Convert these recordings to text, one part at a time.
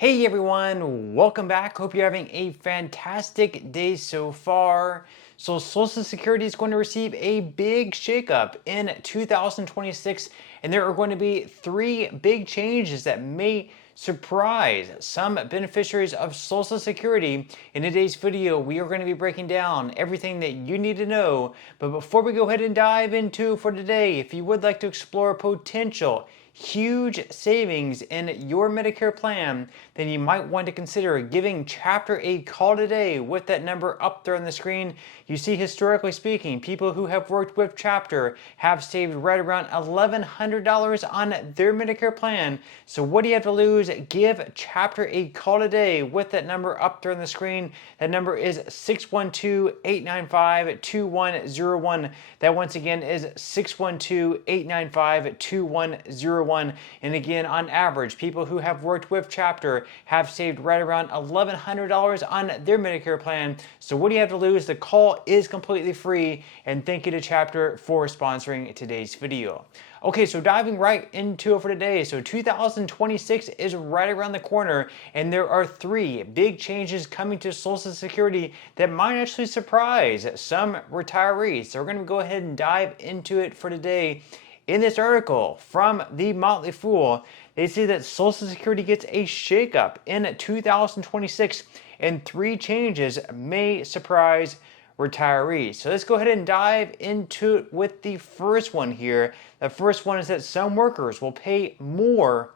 Hey everyone, welcome back. Hope you're having a fantastic day so far. So Social Security is going to receive a big shakeup in 2026, and there are going to be three big changes that may surprise some beneficiaries of Social Security. In today's video, we are going to be breaking down everything that you need to know. But before we go ahead and dive into for today, if you would like to explore potential huge savings in your Medicare plan, then you might want to consider giving Chapter a call today with that number up there on the screen. You see, historically speaking, people who have worked with Chapter have saved right around $1,100 on their Medicare plan. So what do you have to lose? Give Chapter a call today with that number up there on the screen. That number is 612-895-2101. That once again is 612-895-2101. And again, on average, people who have worked with Chapter have saved right around $1,100 on their Medicare plan. So what do you have to lose? The call is completely free, and thank you to Chapter for sponsoring today's video. Okay, so diving right into it for today. So 2026 is right around the corner, and there are three big changes coming to Social Security that might actually surprise some retirees. So we're going to go ahead and dive into it for today. In this article from the Motley Fool, they say that Social Security gets a shakeup in 2026, and three changes may surprise retirees. So let's go ahead and dive into it with the first one here. The first one is that some workers will pay more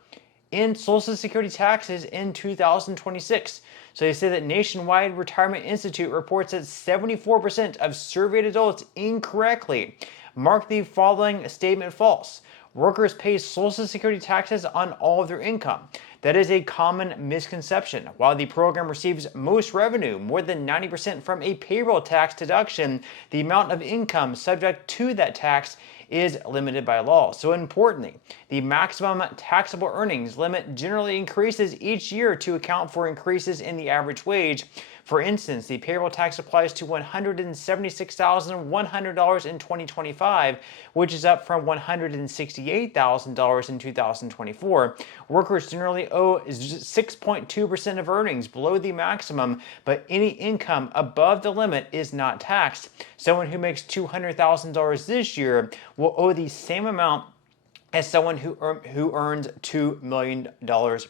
in Social Security taxes in 2026. So they say that Nationwide Retirement Institute reports that 74% of surveyed adults incorrectly mark the following statement false: workers pay Social Security taxes on all of their income. That is a common misconception. While the program receives most revenue, more than 90% from a payroll tax deduction, the amount of income subject to that tax is limited by law. So importantly, the maximum taxable earnings limit generally increases each year to account for increases in the average wage. For instance, the payroll tax applies to $176,100 in 2025, which is up from $168,000 in 2024. Workers generally owe 6.2% of earnings below the maximum, but any income above the limit is not taxed. Someone who makes $200,000 this year will owe the same amount as someone who earns $2 million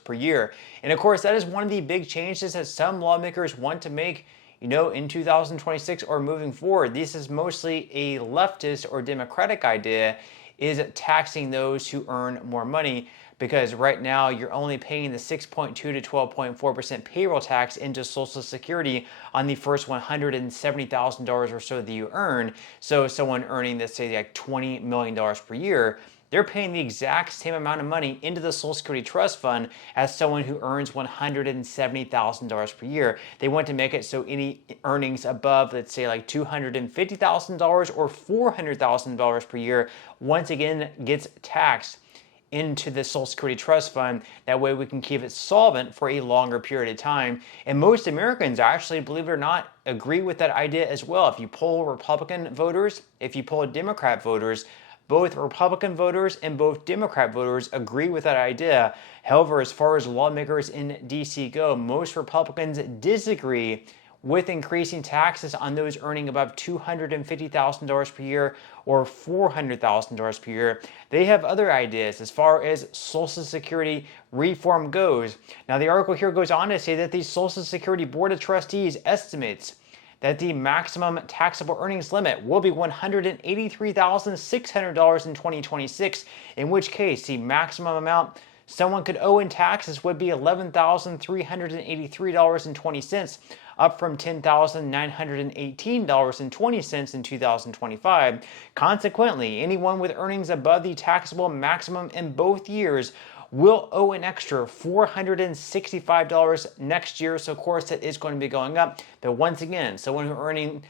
per year. And of course, that is one of the big changes that some lawmakers want to make, in 2026 or moving forward. This is mostly a leftist or Democratic idea, is taxing those who earn more money, because right now you're only paying the 6.2 to 12.4% payroll tax into Social Security on the first $170,000 or so that you earn. So someone earning, let's say, like $20 million per year, they're paying the exact same amount of money into the Social Security Trust Fund as someone who earns $170,000 per year. They want to make it so any earnings above, let's say, like $250,000 or $400,000 per year, once again gets taxed into the Social Security Trust Fund. That way we can keep it solvent for a longer period of time. And most Americans actually, believe it or not, agree with that idea as well. If you poll Republican voters, if you poll Democrat voters, both Republican voters and both Democrat voters agree with that idea. However, as far as lawmakers in DC go, most Republicans disagree with increasing taxes on those earning above $250,000 per year or $400,000 per year. They have other ideas as far as Social Security reform goes. Now, the article here goes on to say that the Social Security Board of Trustees estimates that the maximum taxable earnings limit will be $183,600 in 2026, in which case the maximum amount someone could owe in taxes would be $11,383.20, up from $10,918.20 in 2025. Consequently, anyone with earnings above the taxable maximum in both years will owe an extra $465 next year. So of course that is going to be going up. But once again, someone earning,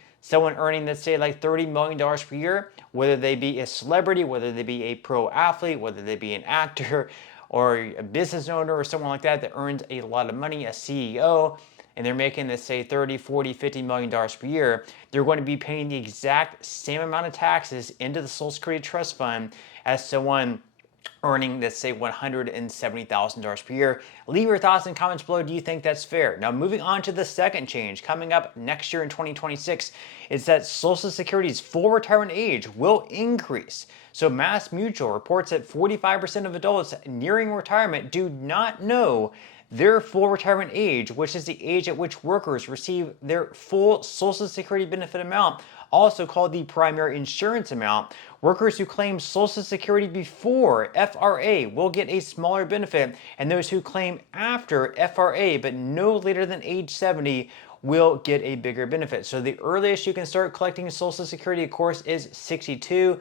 let's say, like $30 million per year, whether they be a celebrity, whether they be a pro athlete, whether they be an actor or a business owner or someone like that earns a lot of money, a CEO, and they're making, let's say, $30, $40, $50 million per year, they're going to be paying the exact same amount of taxes into the Social Security Trust Fund as someone earning, let's say, $170,000 per year. Leave your thoughts and comments below. Do you think that's fair? Now, moving on to the second change coming up next year in 2026 is that Social Security's full retirement age will increase. So Mass Mutual reports that 45% of adults nearing retirement do not know their full retirement age, which is the age at which workers receive their full Social Security benefit amount, also called the primary insurance amount. Workers who claim Social Security before FRA will get a smaller benefit, and those who claim after FRA but no later than age 70 will get a bigger benefit. So the earliest you can start collecting Social Security, of course, is 62.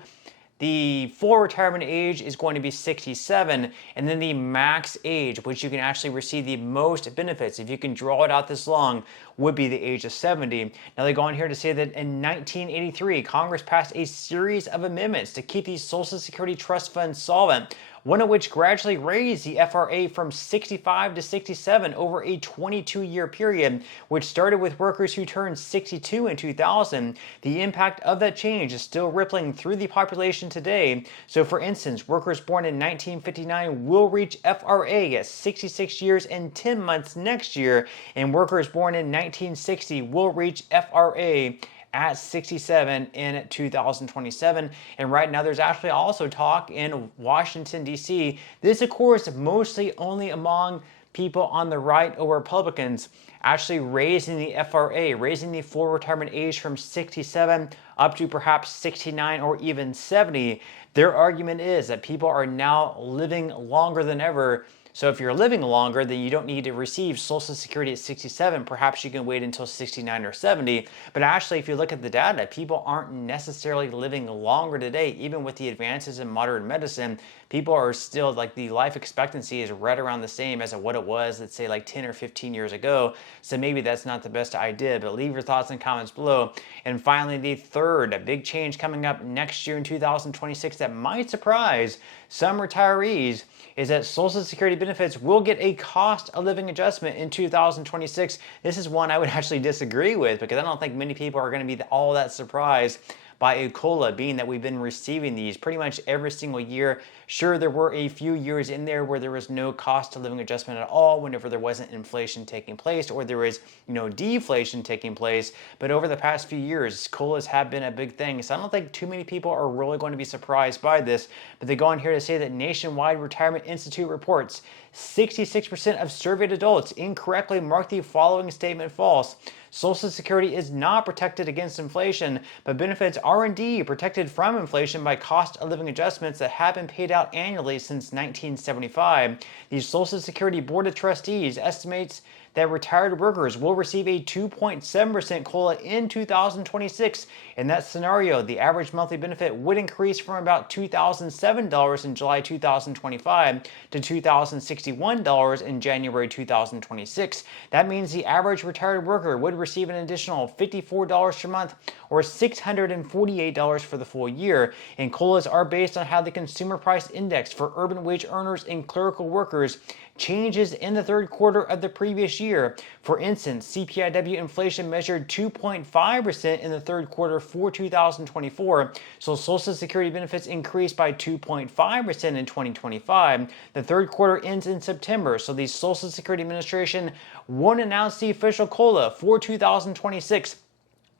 The full retirement age is going to be 67, and then the max age, which you can actually receive the most benefits, if you can draw it out this long, would be the age of 70. Now they go on here to say that in 1983, Congress passed a series of amendments to keep these Social Security trust funds solvent, one of which gradually raised the FRA from 65 to 67 over a 22-year period, which started with workers who turned 62 in 2000. The impact of that change is still rippling through the population today. So for instance, workers born in 1959 will reach FRA at 66 years and 10 months next year, and workers born in 1960 will reach FRA at 67 in 2027. And right now there's actually also talk in Washington, D.C. This, of course, mostly only among people on the right or Republicans, actually raising the FRA, raising the full retirement age from 67 up to perhaps 69 or even 70. Their argument is that people are now living longer than ever. So if you're living longer, then you don't need to receive Social Security at 67. Perhaps you can wait until 69 or 70. But actually, if you look at the data, people aren't necessarily living longer today. Even with the advances in modern medicine, people are still, like, the life expectancy is right around the same as what it was, let's say, like 10 or 15 years ago. So maybe that's not the best idea, but leave your thoughts and comments below. And finally, the third, a big change coming up next year in 2026 that might surprise some retirees is that Social Security benefits will get a cost of living adjustment in 2026. This is one I would actually disagree with, because I don't think many people are going to be all that surprised by a COLA, being that we've been receiving these pretty much every single year. Sure, there were a few years in there where there was no cost of living adjustment at all, whenever there wasn't inflation taking place, or there was, deflation taking place. But over the past few years, COLAs have been a big thing. So I don't think too many people are really going to be surprised by this. But they go on here to say that Nationwide Retirement Institute reports 66% of surveyed adults incorrectly marked the following statement false. Social Security is not protected against inflation, but benefits are indeed protected from inflation by cost of living adjustments that have been paid out annually since 1975. The Social Security Board of Trustees estimates that retired workers will receive a 2.7% COLA in 2026. In that scenario, the average monthly benefit would increase from about $2,007 in July 2025 to $2,061 in January 2026. That means the average retired worker would receive an additional $54 per month, or $648 for the full year. And COLAs are based on how the Consumer Price Index for urban wage earners and clerical workers changes in the third quarter of the previous year. For instance, CPIW inflation measured 2.5% in the third quarter for 2024, so Social Security benefits increased by 2.5% in 2025. The third quarter ends in September, so the Social Security Administration won't announce the official COLA for 2026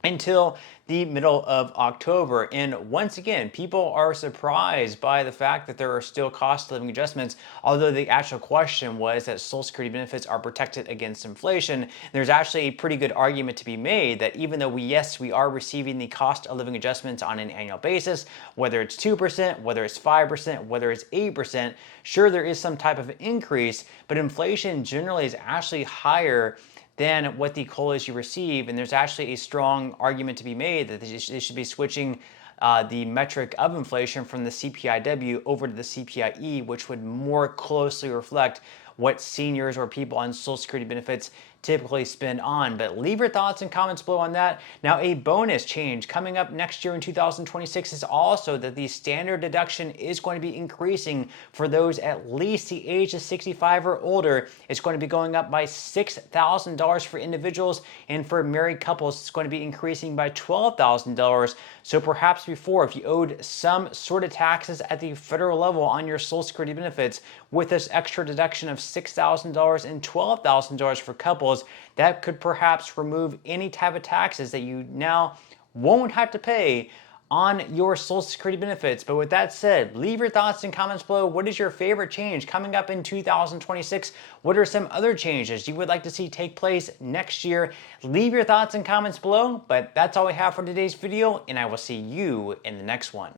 until the middle of October. And once again, people are surprised by the fact that there are still cost of living adjustments, although the actual question was that Social Security benefits are protected against inflation. There's actually a pretty good argument to be made that even though we are receiving the cost of living adjustments on an annual basis, whether it's 2%, whether it's 5%, whether it's 8%, sure, there is some type of increase, but inflation generally is actually higher than what the COLAs you receive. And there's actually a strong argument to be made that they should be switching the metric of inflation from the CPIW over to the CPIE, which would more closely reflect what seniors or people on Social Security benefits typically spend on. But leave your thoughts and comments below on that. Now, a bonus change coming up next year in 2026 is also that the standard deduction is going to be increasing for those at least the age of 65 or older. It's going to be going up by $6,000 for individuals, and for married couples, it's going to be increasing by $12,000. So perhaps before, if you owed some sort of taxes at the federal level on your Social Security benefits, with this extra deduction of $6,000 and $12,000 for couples, that could perhaps remove any type of taxes that you now won't have to pay on your Social Security benefits. But with that said, leave your thoughts and comments below. What is your favorite change coming up in 2026? What are some other changes you would like to see take place next year? Leave your thoughts and comments below. But that's all we have for today's video, and I will see you in the next one.